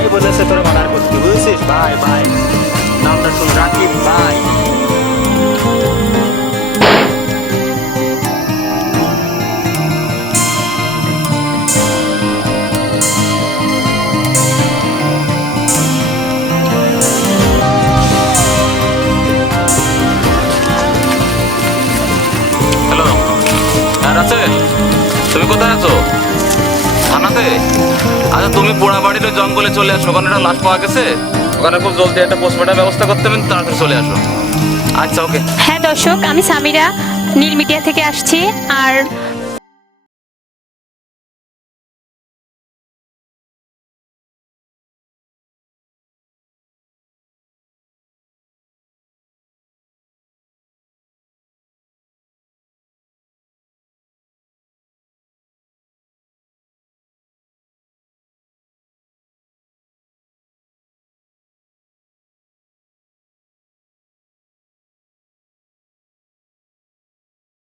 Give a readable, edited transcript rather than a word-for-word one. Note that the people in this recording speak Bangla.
ভাই বলেছে তোর মার্ডার করতে, বুঝেছিস? ভাই ভাই নামটা শুন, রাকিব ভাই। হ্যালো, হ্যাঁ রাসেল, তুমি কোথায় আছো? থানাতে? আচ্ছা তুমি পোড়াবাড়ির ওই জঙ্গলে চলে আসো, ওখানে একটা লাশ পাওয়া গেছে, ওখানে খুব জলদি একটা পোস্টমর্টমের ব্যবস্থা করতে হবে, তাড়াতাড়ি চলে আসো। আচ্ছা ওকে। হ্যাঁ দর্শক, আমি সামিরা নীল মিডিয়া থেকে আসছি। আর